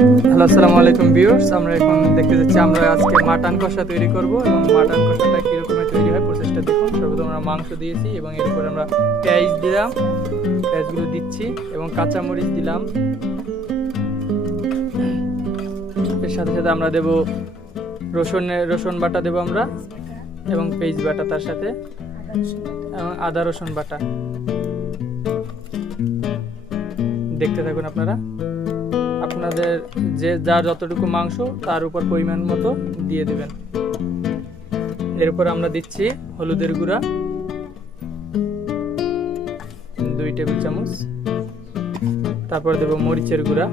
Hello, আসসালামু আলাইকুম viewers. আমরা এখন দেখতে যাচ্ছি, আমরা আজকে মাটন কষা তৈরি করব এবং মাটন কষাটা কীরকমের তৈরি হয় প্রসেসটা দেখুন। সর্বপ্রথম আমরা মাংস দিয়েছি এবং এর উপরে আমরা পেঁয়াজ দিলাম, পেঁয়াজগুলো দিচ্ছি এবং কাঁচামরিচ দিলাম। এর সাথে সাথে আমরা দেব রসুনের রসুন বাটা দেবো আমরা এবং পেঁয়াজ বাটা তার সাথে। এবং আদা রসুন বাটা। দেখতে থাকুন আপনারা। আপনাদের যে যার যতটুকু মাংস, তার উপর পরিমাণ মতো দিয়ে দেবেন। এরপর আমরা দিচ্ছি হলুদের গুঁড়া। দুই টেবিল চামচ। তারপর দেব মরিচের গুঁড়া।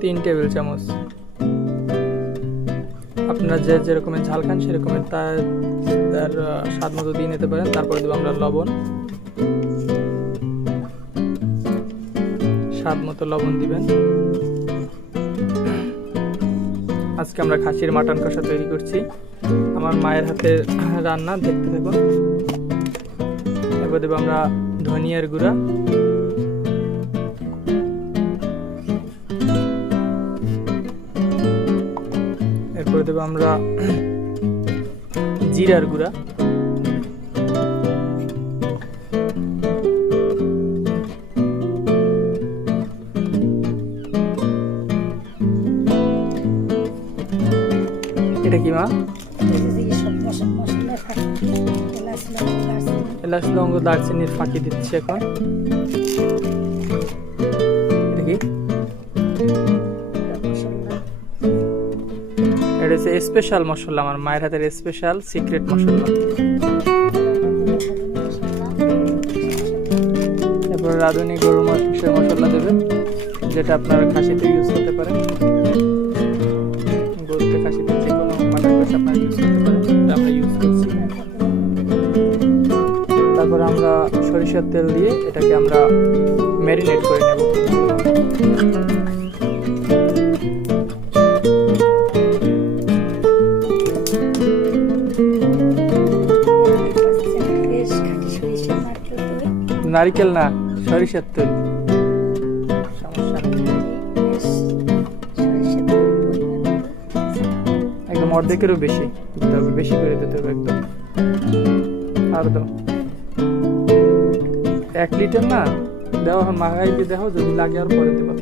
তিন টেবিল চামচ। আপনারা যে যেরকমের ঝাল খান, সেরকমের তার তার স্বাদ মতো দিয়ে নিতে পারেন। তারপরে দেবো আমরা লবণ। স্বাদ মতো লবণ দিবেন। আজকে আমরা খাসির মাটন কষা তৈরি করছি। আমার মায়ের হাতের রান্না, দেখতে থাকুন। এরপর দেবো আমরা ধনিয়ার গুঁড়া। দেবো আমরা জিরার গুঁড়া। এটা কি মা? এলাচ লবঙ্গ দারচিনির ফাঁকি দিচ্ছি এখন। হচ্ছে স্পেশাল মশলা, আমার মায়ের হাতের স্পেশাল সিক্রেট মশলা। এরপর রাঁধুনি গরু মাংসের মশলা দেবেন যেটা আপনারা খাসিতে ইউজ করতে পারেন। গরুতে খাসিতে যে কোনো কষা আপনারা ইউজ করতে পারেন আমরা ইউজ করছি। তারপর আমরা সরিষার তেল দিয়ে এটাকে আমরা ম্যারিনেট করে নেব। নারিকেল না সরিষার তেল। একদম অর্ধেকেরও বেশি দিতে হবে বেশি করে দিতে হবে একদম। আর দাও। এক লিটার না দেওয়া এখন মাগাই দিয়ে দেখো যদি লাগে আর পরে দেবা।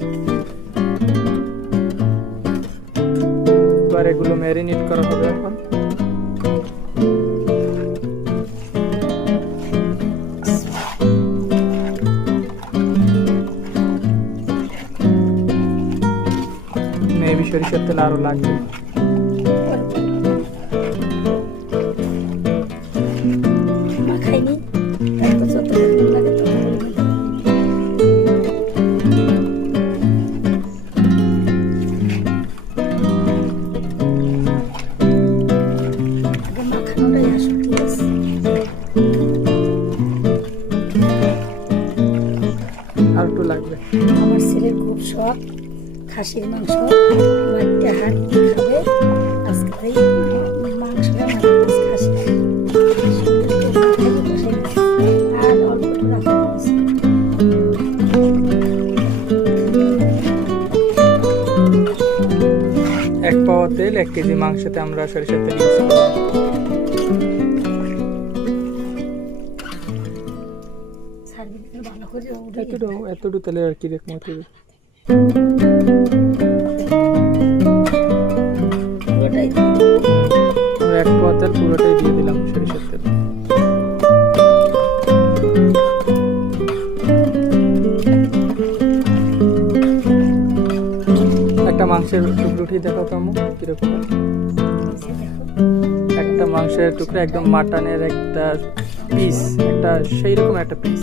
এবার এগুলো ম্যারিনেট করা হবে এখন। মেবি সরিষার তেল খাসির মাংস বাড়িতে খাবে। আজকে তাই খাসি। আর অল্প রাখা এক পাওয়া তেল এক কেজি মাংসতে আমরা সরিষার তেল ইউজ ভালো করে এতটু এতটু তেলে আর কি হতে এক তেল পুরোটাই দিয়ে দিলাম সরিষার তেল। একটা মাংসের টুকরো উঠিয়ে দেখাও তো কীরকম। দেখো একটা মাংসের টুকরো একদম মাটনের একটা পিস একটা সেই রকম একটা পিস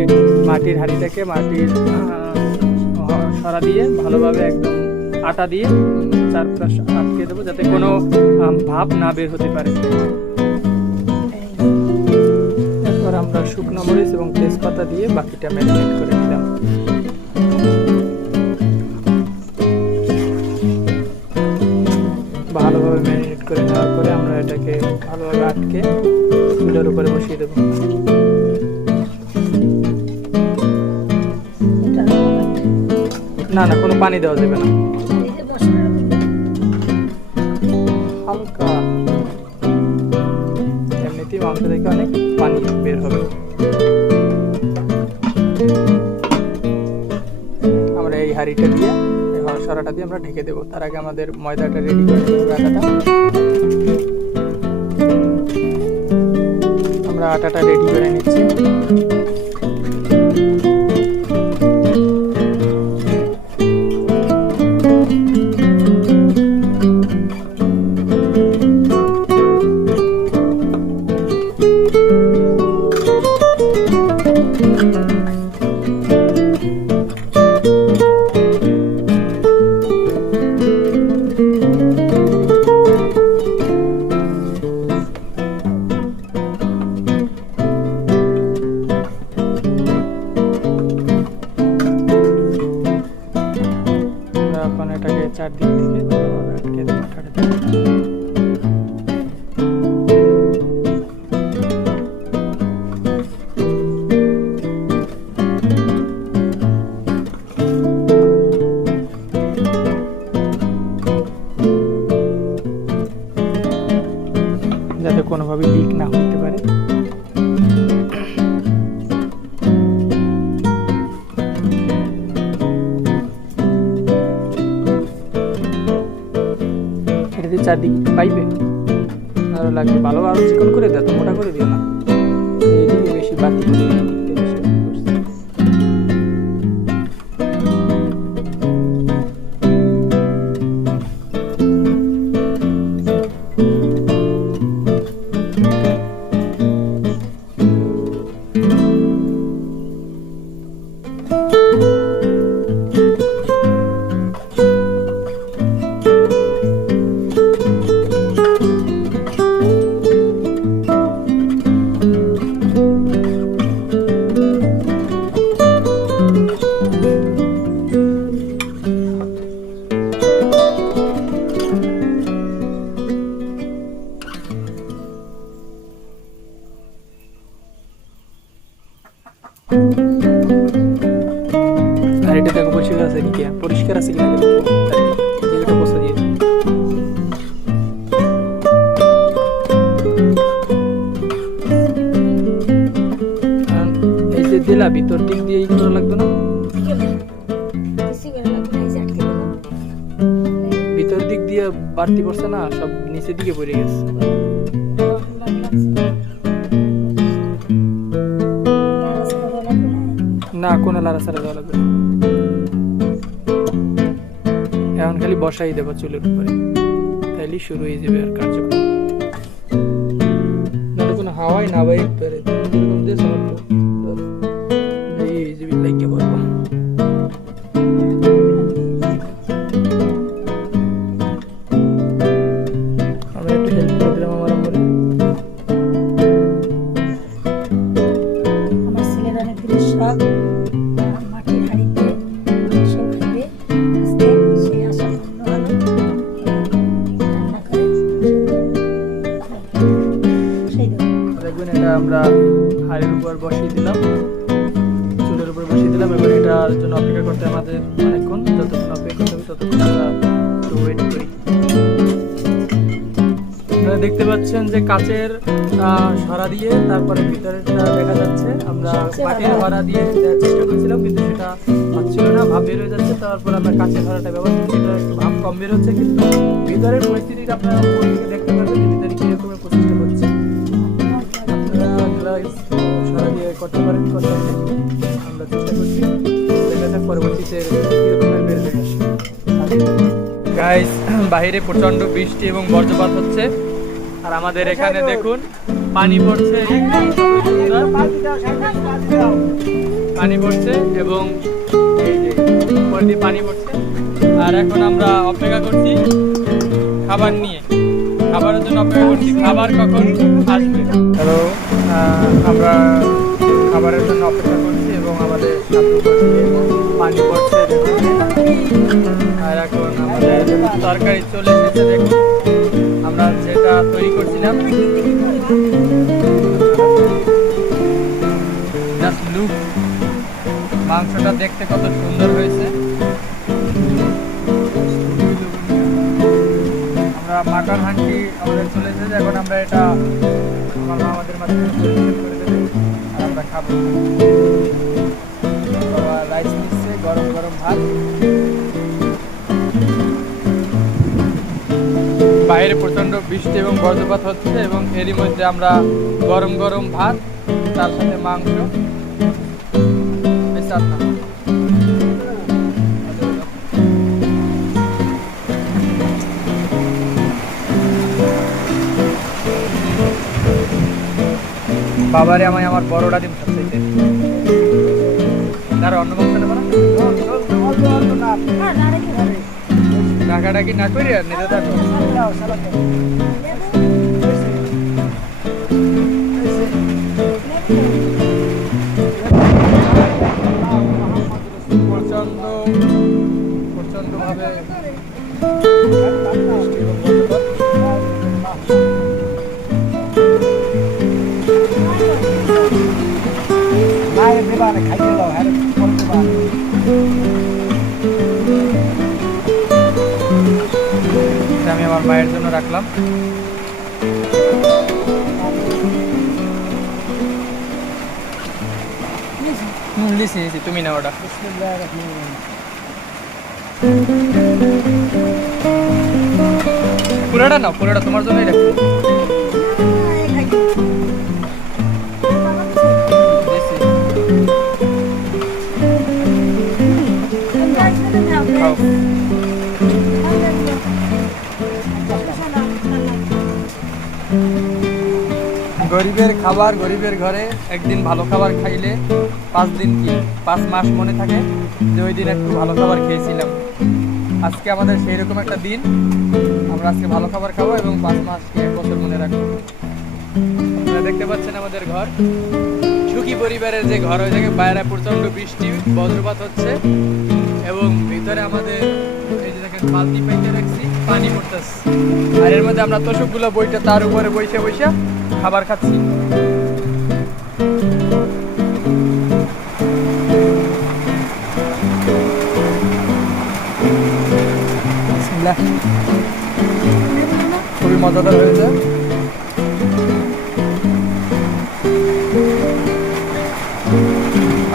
মাটির হাঁড়িটাকে মাটির সরা দিয়ে ভালোভাবে একদম আটা দিয়ে চারপাশ আটকে দেবো যাতে কোনো ভাব না বের হতে পারে। এরপর আমরা শুকনো মরিচ এবং তেজপাতা দিয়ে বাকিটা ম্যারিনেট করে নিলাম। ভালোভাবে ম্যারিনেট করে নেওয়ার পরে আমরা এটাকে ভালোভাবে আটকে চুলার উপরে বসিয়ে দেবো। না না, কোনো পানি দেওয়া যাবে না। হালকা। এমনিতেই মাংস থেকে অনেক পানি বের হবে। আমরা এই হাঁড়িটা দিয়ে সরাটা দিয়ে আমরা ঢেকে দেবো। তার আগে আমাদের ময়দাটা রেডি করে হবে আটাটা। আমরা আটাটা রেডি করে নিচ্ছি। আরও লাগবে। ভালো চিকন করে দেয় তো মোটা করে দিও না। এই বেশি বাতি এটা দেখো পরিষ্কার আছে নাকি পরিষ্কার আছে কিনা এই যে দিলা ভিতর দিক দিয়ে লাগবে না। ভিতর দিক দিয়ে বাড়তি পড়ছে না, সব নিচের দিকে পড়ে গেছে না। কোনো লাড়াছাড়া দেওয়া লাগবে না। খালি বসাই দেবো চুলের উপরে। তাইলে শুরু হয়ে যাবে আর কার্যক্রম। কোনো হাওয়াই না বাইরে অনেকক্ষণ যতক্ষণ অপেক্ষা করতে হবে ততক্ষণ আমরা একটু ওয়েট করি। আপনারা দেখতে পাচ্ছেন যে কাচের সরা দিয়ে তারপরে ভিতরেরটা দেখা যাচ্ছে। আমরা কাঠের ভাড়া দিয়ে দেওয়ার চেষ্টা করেছিলাম কিন্তু সেটা হচ্ছিল না ভাব বের হয়ে যাচ্ছে। তারপর আমরা কাচের ভাড়াটা ব্যবহার করছি এটা একটু ভাব কম বের হচ্ছে কিন্তু ভিতরের পরিস্থিতিটা আপনারা দেখতে পারবেন যে ভিতরে কিরকমের প্রচেষ্টা করছে আপনারা সারা দিয়ে করতে পারেন করতে আমরা চেষ্টা করছি। পরবর্তীতে বের হয়ে আসে। গাইস বাইরে প্রচণ্ড বৃষ্টি এবং বজ্রপাত হচ্ছে। আর আমাদের এখানে দেখুন পানি পড়ছে। পানি পড়ছে এবং পানি পড়ছে। আর এখন আমরা অপেক্ষা করছি খাবার নিয়ে। খাবারের জন্য অপেক্ষা করছি। খাবার কখন আসবে? হ্যালো আমরা খাবারের জন্য অপেক্ষা করছি এবং আমাদের পানি পড়ছে আর এখন আমাদের তরকারি চলে এসেছে দেখুন আমরা যেটা তৈরি করছিলাম মাংসটা দেখতে কত সুন্দর হয়েছে আমরা মাটন হান্ডি আমাদের চলে এসেছে এখন আমরা এটা আমার আমাদের পরিবেশন করে আমরা খাব রাইস নিচ্ছে, গরম গরম ভাত। বাইরে প্রচণ্ড বৃষ্টি এবং বজ্রপাত হচ্ছে এবং এরই মধ্যে আমরা গরম গরম ভাত, তার সাথে মাংস। বাবারে আমায় আমার বড়টা দিন খাচ্ছে তার অন্য বলতে নেব না? ডাকাডাকি না করি আর নিজে থাকো প্রচণ্ড প্রচণ্ড আমার মায়ের জন্য রাখলাম। লিসি লিসি তুমি না ওটা। পুরোটা না পুরোটা তোমার জন্যই রাখছি। লিসি গরিবের খাবার গরিবের ঘরে, একদিন ভালো খাবার খাইলে পাঁচ দিন কি? পাঁচ মাস মনে থাকে যে ওই দিন একটু ভালো খাবার খেয়েছিলাম। আজকে আমাদের সেই রকম একটা দিন। আমরা আজকে ভালো খাবার খাব এবং পাঁচ মাস কি এক বছর মনে রাখব। আপনারা দেখতে পাচ্ছেন আমাদের ঘর। সুখী পরিবারের যে ঘর হয়ে থাকে বাইরে প্রচণ্ড বৃষ্টি, বজ্রপাত হচ্ছে। এবং ভিতরে আমাদের এই যে দেখেন বালতি পাইতে রাখছি। পানি পড়তেছে। আর এর মধ্যে আমরা তোষকগুলো বইটা তার উপরে বসে বসে খাবার খাচ্ছি। খুবই মজাদার হয়েছে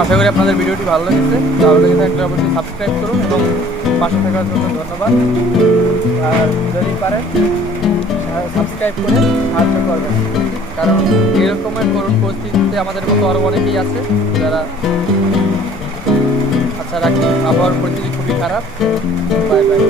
আশা করি আপনাদের ভিডিওটি ভালো লেগেছে। ভালো লেগে থাকলে অবশ্যই সাবস্ক্রাইব করুন এবং পাশে থাকার জন্য ধন্যবাদ। আর যদি পারেন সাবস্ক্রাইব করে সাহায্য করবেন। কারণ এরকমের করুণ পরিস্থিতিতে আমাদের মতো আরও অনেকেই আছে যারা আচ্ছা রাখি আবহাওয়ার পরিস্থিতি খুবই খারাপ। Bye bye